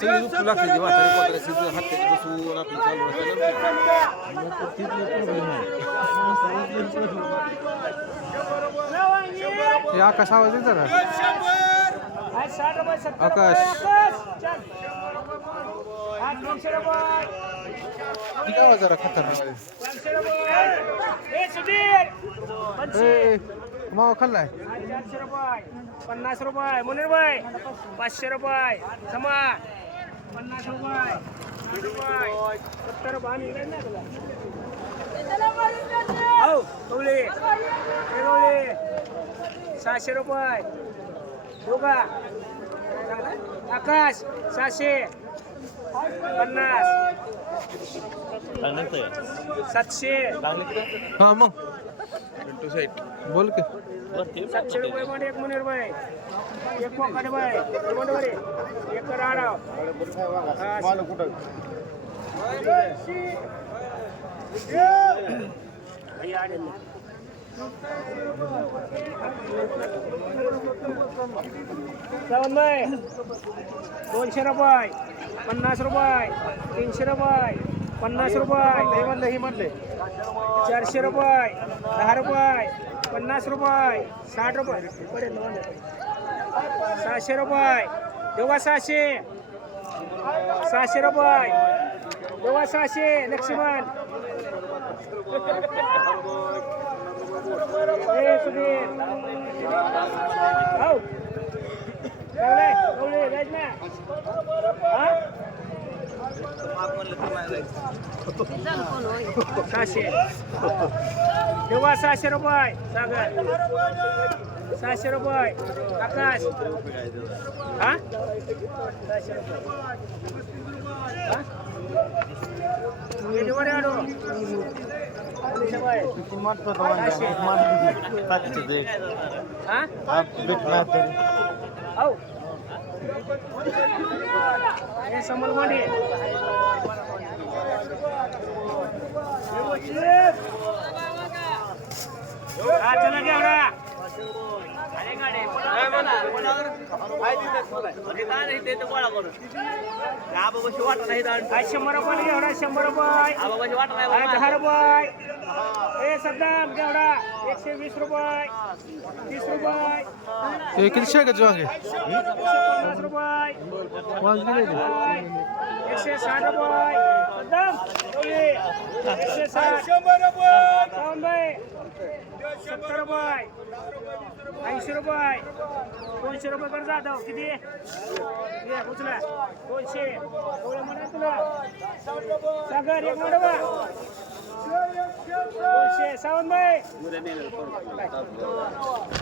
सगळी उपटू लागते ती म्हातारी कोतारी सगळी हाताची बसून आपली चालू हे आकाश आवाज येतो का आकाश ठीक आवाज जरा खतरनाक मावा खाल्लाय 400 रुपये 50 रुपये मुनीर भाई 500 रुपये क्षमा 50 रुपये 70 रुपये हो गवळे हे गवळे 600 रुपये दोघा आकाश 600 50 700 हा मग बोल की 700 रुपये मध्ये एक मुनीर भाई एक पोकाडे भाई एक राडाव श्रावण भाई 200 रुपये 50 रुपये 300 रुपये 50 रुपये हे म्हणले 400 रुपये 10 रुपये 50 रुपये 60 रुपये 600 रुपये दोघा 600 600 रुपये दोघा 600 लक्ष्मण सुधीर हो गवळे जायच ना हा 600 देवा 600 रुपये सागर 600 रुपये आकाश हा 600 रुपये समोर मध्ये चला घ्या काय 100 रुपये घेवडा 100 रुपये 10 रुपये ए सद्दाम घेवडा 120 रुपये 30 रुपये हे किती शेकाचे वांगे 150 रुपये वांगे 160 रुपये सद्दाम 160 100 रुपये 70 रुपये 80 रुपये 200 रुपये कर जाधव किती ये उचला 200 एवढं म्हणा तुला सागर एक म्हणा 200 सावंत भाई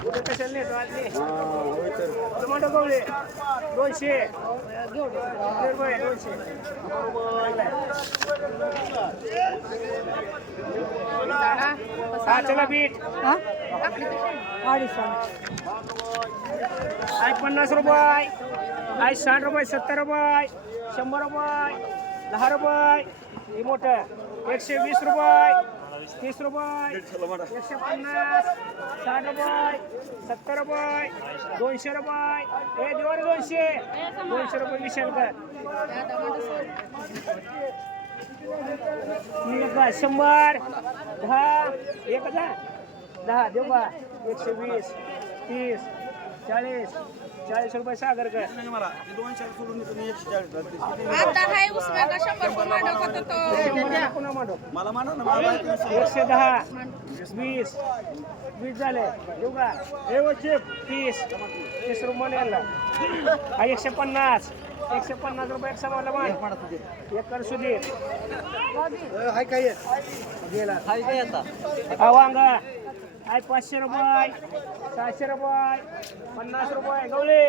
उद्या कशाला नेतो आजली टोमॅटो गवळे 200 रुपये 200 हा चला बीट आई 50 रुपये आई 60 रुपये 70 रुपये 100 रुपये 10 रुपये ही मोठं 120 रुपये 30 रुपये 150 60 रुपये 70 रुपये 200 रुपये हे देवर 200 रुपये विशाल कर 100 10 10 देऊ का 120 30 40 रुपये सागर कर मला म्हणा ना 110 20 झाले देऊ का 30 रुपये आला 150 रुपये एक समाला मान एक कर सुधीर गेला वांगा आई 500 रुपये 600 रुपये 50 रुपये गवळे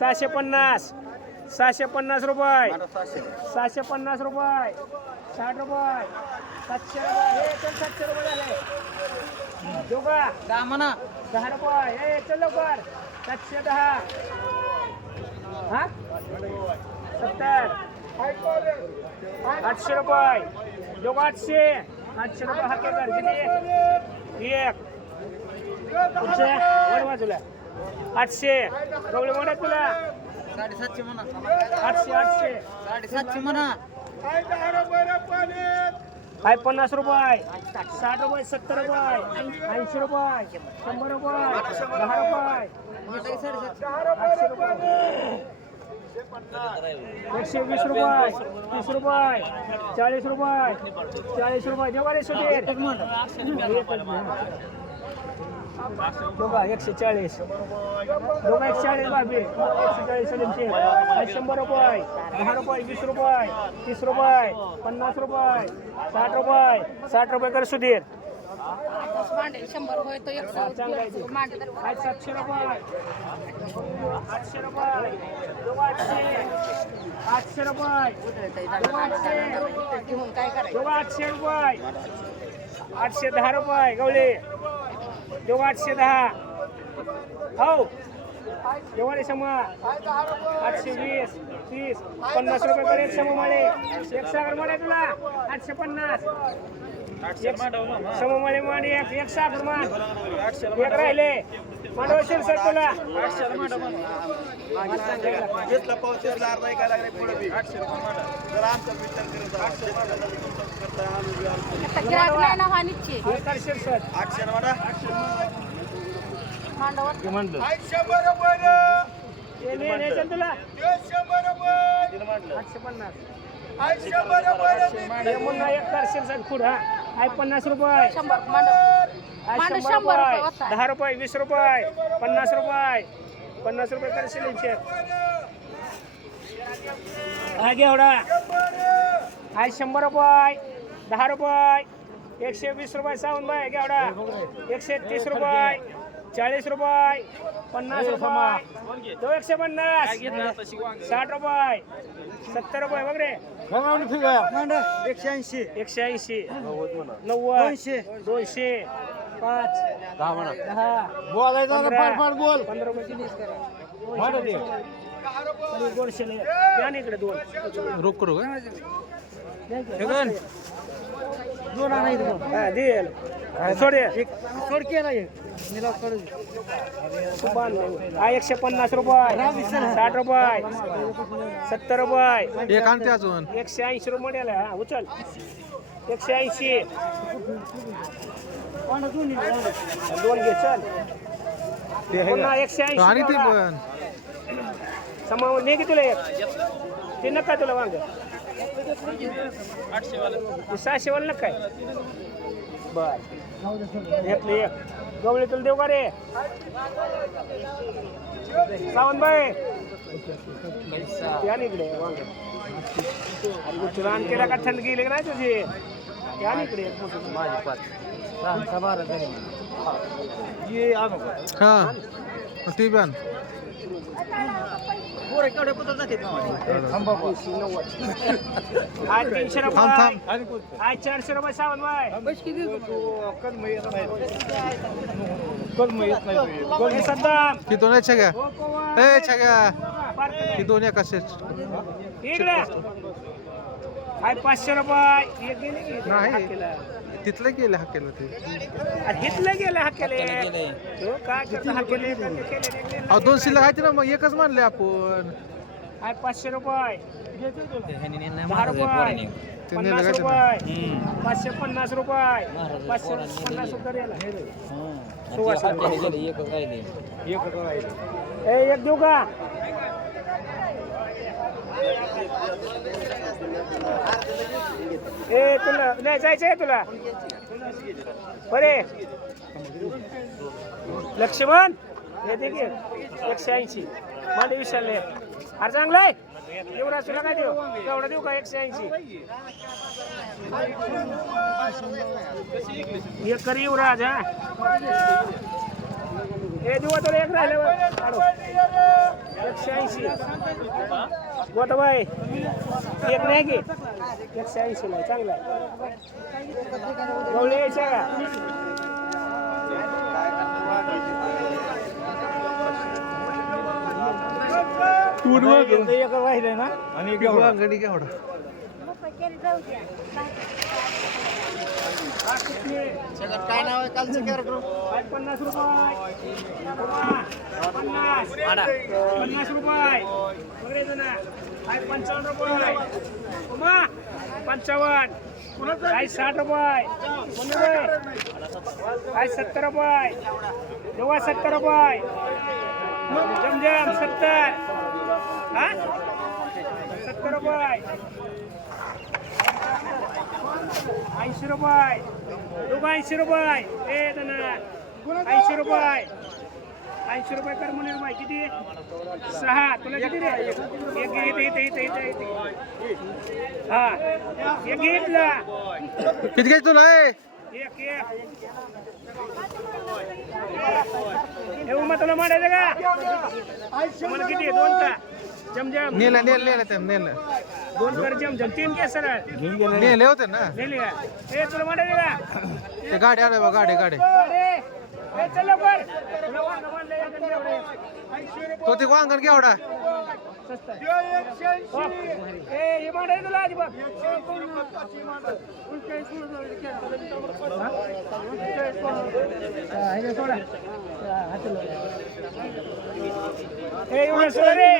650 रुपये 650 रुपये 60 रुपये 700 रुपये हे चल 700 रुपये झाले दोघा 10 रुपये हे चल लवकर 710 हा 70 800 रुपये दोघा 800 रुपये हाके कर किती एक पुढचे वर बाजूला 800 गवळे मोठ्या तुला साडेसातशे म्हणा 800 साडेसातशे म्हणा काय 50 रुपये 60 रुपये 70 रुपये 80 रुपये 100 रुपये 10 रुपये 800 रुपये 120 रुपये 30 रुपये 40 रुपये 40 रुपये जेव्हा रे सुधीर दोघा 140 दोघा 140 बाबी 140 सलीमचे 100 रुपये 10 रुपये 20 रुपये 30 रुपये 50 रुपये 60 रुपये 60 रुपये कर सुधीर 100 होय तो 100 मांडे तर 700 रुपये 800 रुपये दोघा 800 रुपये दोघा 800 घेऊन काय करायचं दोघा 800 रुपये 810 रुपये गवळे दोघा 810 हो जेव्हा रे समा 820 30 50 रुपये कर एक सम मळे एक सागर मळे तुला 850 सम मळे मांडी एक सागर मान एक राहिले मांडवशील सर तुला घेतला पावसाला अर्धा काय लागले पुढे 800 रुपये जर आमचा विचार करत आता गिराक नाही ना हा निश्चित हे करशील सर 800 म्हणा मांडवर ते म्हणलं 100 रुपये हे नाही चल तुला 100 रुपये 850 100 रुपये हे मुन्हा एक करशील सर खुड हा आहे 50 रुपये 100 मांडव आहे मांडव 100 100 रुपये रुपये होता 10 रुपये 20 रुपये 50 रुपये 50 रुपये करशील इथे हा घेवडा आहे 100 रुपये 10 रुपये 120 रुपये सावून बाय घेवडा 130 रुपये 40 रुपये 50 रुपये 150 60 रुपये 70 रुपये बघ रे 180 180 90 200 5 10 म्हणा 10 बोलायचं बोल 15 रुपये दोनशे त्या इकडे दोन रोख करू दोन देईल सोड सोड केला हा 150 रुपये 60 रुपये 70 रुपये एक आणते अजून 180 रुपये मिळाला हा उचल 180 दोन घे चल पुन्हा 180 आणि ती पण समावून नाही की तुला एक ते नका तुला वांग 600 वाला नका काय बर घेतले एक गवळी तुला देऊ का रे सावंतबाई या इकडे वांग तुला आणखी का थंड गेली का नाही तुझी या इकडे माझी 5 हा ती पण आज 300 रुपये आज 400 रुपये सावंतबाई सद्दाम ती दोन आहेत छग्या ए छग्या ती दोन एका सेट इकडे आज 500 रुपये एक गेले की नाही. हाकेला. तिथलं गेले हा केलं ते अरे हितलं गेलं हाकेले हो काय करता हाकेले अहो 200 लागायचे ना मग एकच मानले आपण आज 500 रुपये 10 रुपये ते 50 लगायचे ना. रुपये 550 रुपये 550 रुपये याला. सुवास ए एक देऊ का ए तुला नाही जायचंय तुला बरे लक्ष्मण येते की 180 मला विचारले अरे चांगलं आहे एवढा तुला काय देऊ एवढा देऊ का 180 एक कर युवराज हा हे देऊ तुला एक राहिल्यावर 180 गोटबाई एक नाही की 180 ला चांगला आहे गवळी यायच्या का तूर एक राहिले ना आणि गडी केवढा काय नाव आहे कालचं कॅरेक्टर 50 रुपये 50 रुपये वगैरे जण 55 रुपये 55 काय 60 रुपये 70 रुपये जेव्हा 70 रुपये जमजम 70 70 रुपये 80 रुपये 80 रुपये 80 रुपये 80 रुपये कर मुलीर बाई किती 6 तुला किती रे एक इथे हा एक घेतला किती घ्यायचं तुला एक हे उमा तुला मारायचं का मला किती 2 का जमजम नेलं ते नेलं 2 कर जमजम 3 के सरळ नेले होते ना नेली का हे तुला मारायचं का ते गाडी आलं बघ गाडी ए चल लवकर तुला वांग बांधले तो ते वांगण केवढा ए हे मारायचं तुला आधी बघ हे एवढं सोड रे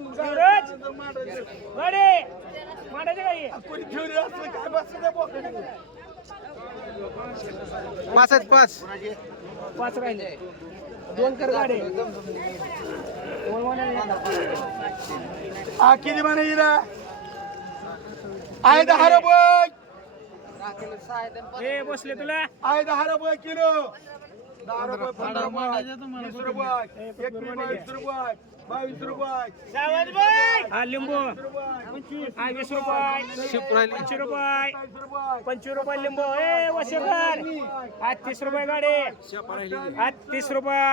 सूरज गाडी मारायचं का हे 5 आहेत 5 5 राहिले 2 कर गाडी किती म्हणे हिरा आहे 10 रुपये हे बसले तुला आहे 10 रुपये किलो 10 रुपये 15 रुपये 20 रुपये 21 रुपये 22 रुपये हा लिंबू हा 20 रुपये शिप राहिली 25 रुपये 25 रुपये लिंबू ए वशेकर हा 30 रुपये गाडी हा 30 रुपये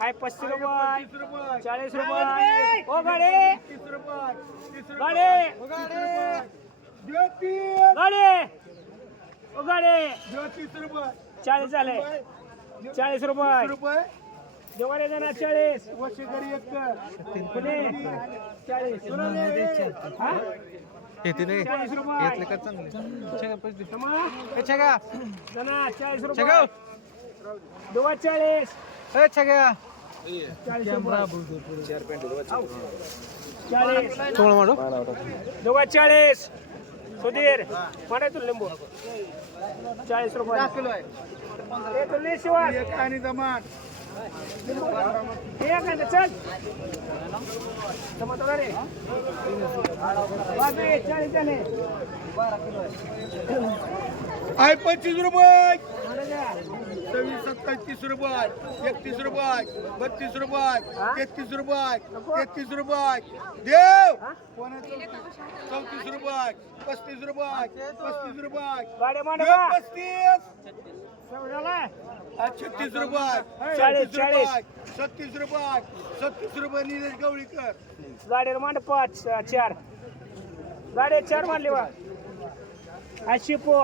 हा 35 रुपये 40 रुपये ओ गाडी गाडी गाडी ओ गाडी 40 झाले 40 रुपये जेवारी जाणार 40 वशेकरी एक पुणे 40 हा येते नाही 40 रुपये येतले का चांगले समा छगा जाणार 40 रुपये छगा दोघा 40 ए छगा 40 रुपये 40 तोळ मारू दोघा 40 सुधीर माडे तू लिंबू 40 रुपये हे तुले शिवाय एक आणि जमान हे काय चल समजला रे बाबे 40 झाले आहे 25 रुपये माडे जा 26 27 30 रुपये 31 रुपये 32 रुपये 33 रुपये 33 रुपये देव 34 रुपये 35 रुपये 35 रुपये गाडी माडे बा 35 समजला 36 रुपये 40 37 रुपये 37 रुपये निलेश गवळीकर गाडीवर मांड 5 4 गाडी 4 मारली बा 80 पो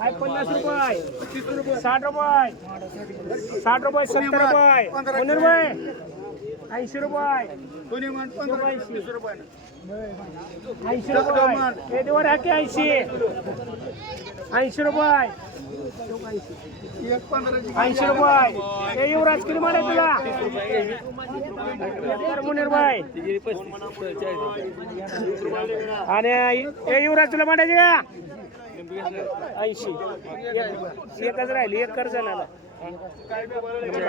आहे 50 रुपये 60 रुपये 60 रुपये 70 रुपये 15 रुपये 80 रुपये कोणी मान 15 रुपये 80 रुपये हे देवर हाके 80 रुपये 80 रुपये हे युवराज किती माने तुला मुनीर भाई आणि हे युवराज तुला मांडायचे का 80 एकच राहिली एक कर्ज झाला काय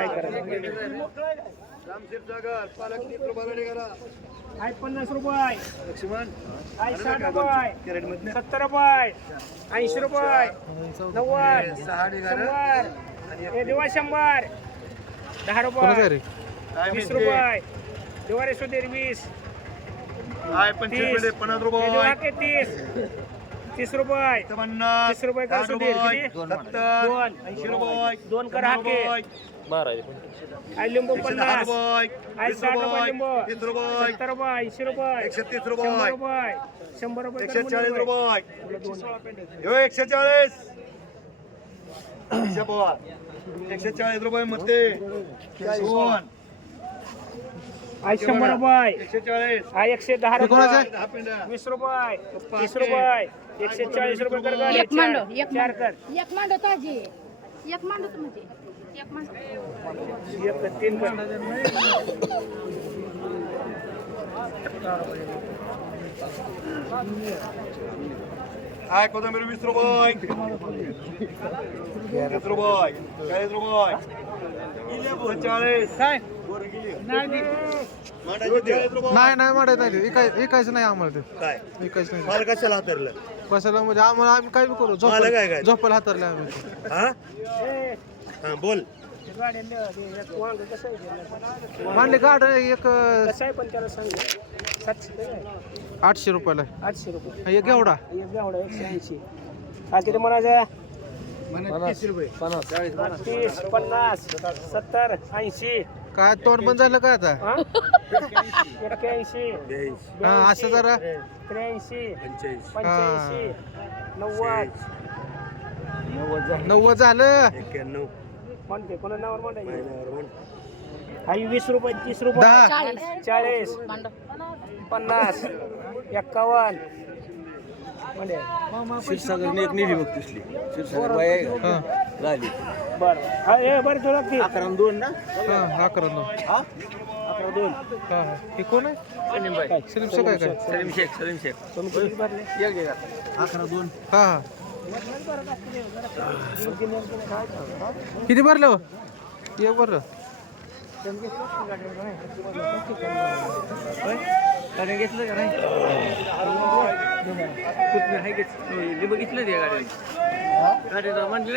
करायचं आहे 50 रुपये आहे 60 रुपये 70 रुपये 80 रुपये 90 100 हे दिवा 100 10 रुपये 20 रुपये दिवारे सुधीर 20 आहे 50 रुपये दिवा के 30 रुपये 30 रुपये कर सुधीर किती 80 रुपये 2 कर हाके आई लिंबू 50 आई 60 रुपये लिंबू 70 रुपये 80 रुपये 130 100 रुपये रुपये 100 रुपये 140 रुपये 140 रुपये मध्ये 2 आई 100 रुपये 140 आई 110 हे कोणाचं रुपये आहे? 20 रुपये 30 रुपये 140 रुपये कर गाडी. एक मांडो चार कर एक मांडो ताजी एक मांडो म्हणजे एक मांडो एक कर, तीन कर हाय कोथिंबीर 20 रुपये 30 रुपये 40 रुपये 40 काय मांडायची 40 रुपये नाही नाही म्हणत नाही विकायचं नाही आम्हाला ते काय विकायचं नाही माल कशाला हातरलं कशाला म्हणजे आम्हाला आम्ही काय बी करू मला काय काय? झोपायला हातरले आम्ही हा हा बोल गाडी वांग कसं आहे मांडले गाड एक कसं आहे पण त्याला सांग 700 काय 800 रुपयाला 800 रुपये एक एवढा एक गावडा 180 हा किती म्हणायचं 30 रुपये 30 50 70 80 काय तोंड बंद झालं काय आता हा 81 हा असं जरा 83 85 85 90 90 झालं 91 म्हणते कोणा नावावर म्हणते महिन्यावर म्हण. आई 20 रुपये 30 रुपये 40 मांडो 50 51 म्हणजे क्षीरसागरने एक नेली बघ तुसली क्षीरसागर बाई आहे का? हा झाली बरं हा हे बरं तुला की 11-2 ना हा 11 हा 11-2 हा हे कोण आहे सलीम शेख आहे काय सलीम शेख तुम्ही किती भरले एक जगात 11-2 हा हा किती भरलं हो? एक भरलं गाडी घेतलं का नाही कुठलं आहे घेतलं बघितलं ते गाडी गाडीला म्हणलं